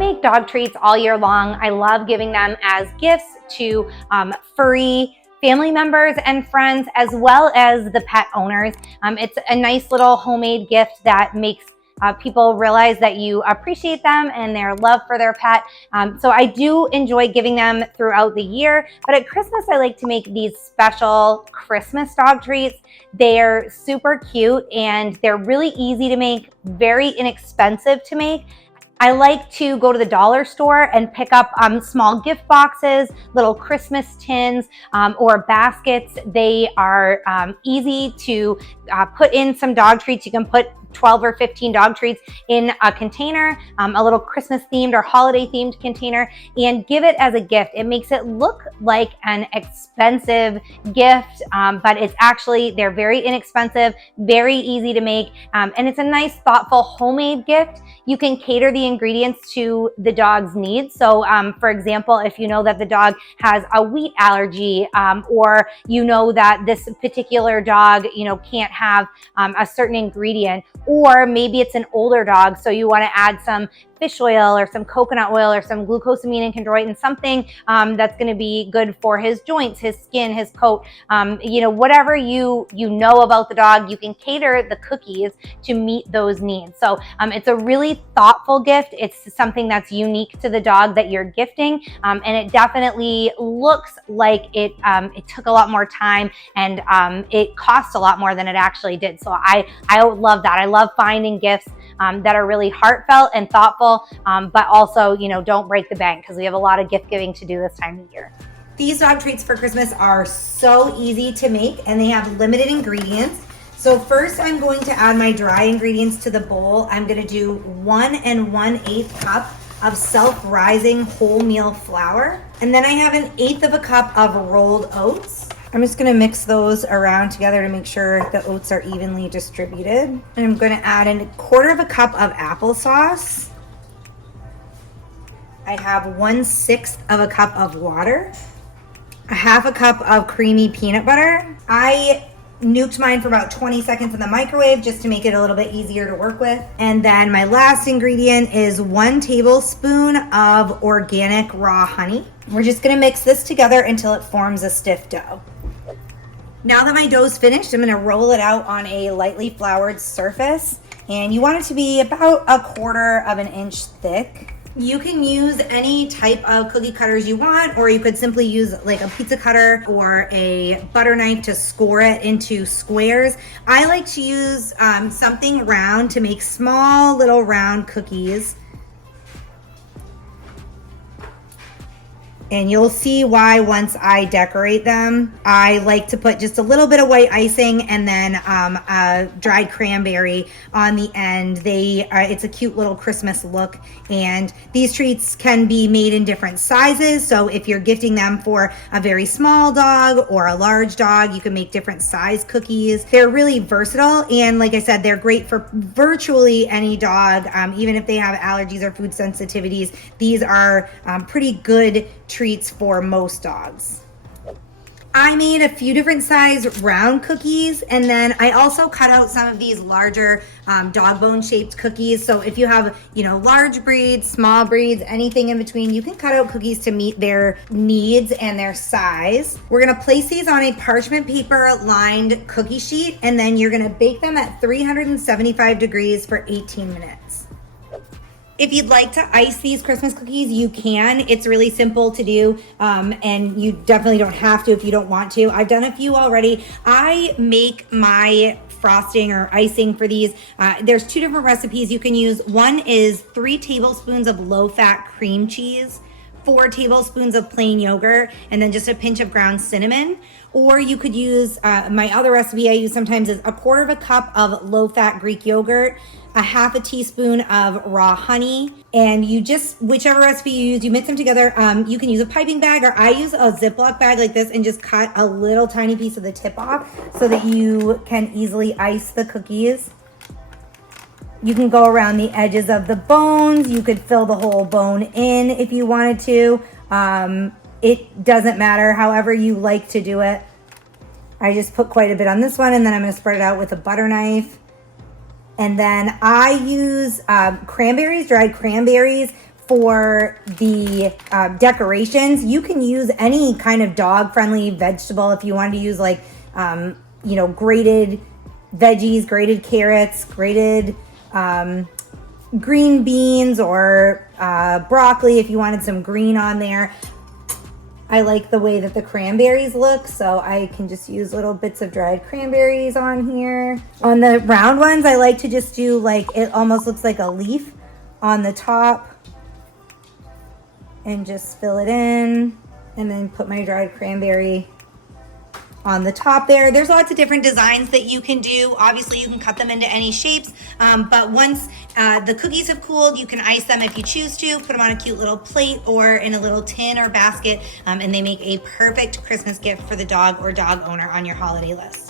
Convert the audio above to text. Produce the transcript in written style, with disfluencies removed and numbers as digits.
make dog treats all year long. I love giving them as gifts to furry family members and friends, as well as the pet owners. It's a nice little homemade gift that makes people realize that you appreciate them and their love for their pet. So I do enjoy giving them throughout the year, but at Christmas I like to make these special Christmas dog treats. They're super cute and they're really easy to make, very inexpensive to make. I like to go to the dollar store and pick up small gift boxes, little Christmas tins, or baskets. They are easy to put in some dog treats. You can put 12 or 15 dog treats in a container, a little Christmas themed or holiday themed container, and give it as a gift. It makes it look like an expensive gift, but it's actually, they're very inexpensive, very easy to make, and it's a nice, thoughtful, homemade gift. You can cater the ingredients to the dog's needs. So for example, if you know that the dog has a wheat allergy, or you know that this particular dog, can't have a certain ingredient, or maybe it's an older dog, so you want to add some fish oil or some coconut oil or some glucosamine and chondroitin, something that's going to be good for his joints, his skin, his coat. Whatever you know about the dog, you can cater the cookies to meet those needs. So it's a really thoughtful gift. It's something that's unique to the dog that you're gifting, and it definitely looks like it took a lot more time, and it cost a lot more than it actually did. So I love that. I love finding gifts that are really heartfelt and thoughtful, but also, don't break the bank, because we have a lot of gift giving to do this time of year. These dog treats for Christmas are so easy to make, and they have limited ingredients. So first I'm going to add my dry ingredients to the bowl. I'm going to do 1 1/8 cup of self-rising wholemeal flour. And then I have 1/8 cup of rolled oats. I'm just gonna mix those around together to make sure the oats are evenly distributed. And I'm gonna add 1/4 cup of applesauce. I have 1/6 cup of water, 1/2 cup of creamy peanut butter. I nuked mine for about 20 seconds in the microwave just to make it a little bit easier to work with. And then my last ingredient is 1 tablespoon of organic raw honey. We're just gonna mix this together until it forms a stiff dough. Now that my dough is finished, I'm gonna roll it out on a lightly floured surface, and you want it to be about 1/4 inch thick. You can use any type of cookie cutters you want, or you could simply use like a pizza cutter or a butter knife to score it into squares. I like to use something round to make small little round cookies. And you'll see why once I decorate them. I like to put just a little bit of white icing and then a dried cranberry on the end. It's a cute little Christmas look, and these treats can be made in different sizes. So if you're gifting them for a very small dog or a large dog, you can make different size cookies. They're really versatile, and like I said, they're great for virtually any dog, even if they have allergies or food sensitivities. These are pretty good treats for most dogs. I made a few different size round cookies, and then I also cut out some of these larger dog bone shaped cookies. So if you have, large breeds, small breeds, anything in between, you can cut out cookies to meet their needs and their size. We're gonna place these on a parchment paper lined cookie sheet, and then you're gonna bake them at 375 degrees for 18 minutes. If you'd like to ice these Christmas cookies, you can. It's really simple to do, and you definitely don't have to if you don't want to. I've done a few already. I make my frosting or icing for these. There's 2 different recipes you can use. One is 3 tablespoons of low-fat cream cheese, 4 tablespoons of plain yogurt, and then just a pinch of ground cinnamon. Or you could use, my other recipe I use sometimes is 1/4 cup of low-fat Greek yogurt, 1/2 teaspoon of raw honey, and you just, whichever recipe you use, you mix them together. You can use a piping bag, or I use a Ziploc bag like this and just cut a little tiny piece of the tip off so that you can easily ice the cookies. You can go around the edges of the bones. You could fill the whole bone in if you wanted to. It doesn't matter, however you like to do it. I just put quite a bit on this one, and then I'm gonna spread it out with a butter knife. And then I use cranberries, dried cranberries, for the decorations, you can use any kind of dog-friendly vegetable. If you wanted to use like, you know, grated veggies, grated carrots, grated green beans, or broccoli if you wanted some green on there. I like the way that the cranberries look, so I can just use little bits of dried cranberries on here. On the round ones, I like to just do like, it almost looks like a leaf on the top, and just fill it in, and then put my dried cranberry on the top there. There's lots of different designs that you can do. Obviously, you can cut them into any shapes, but once the cookies have cooled, you can ice them if you choose to, put them on a cute little plate or in a little tin or basket, and they make a perfect Christmas gift for the dog or dog owner on your holiday list.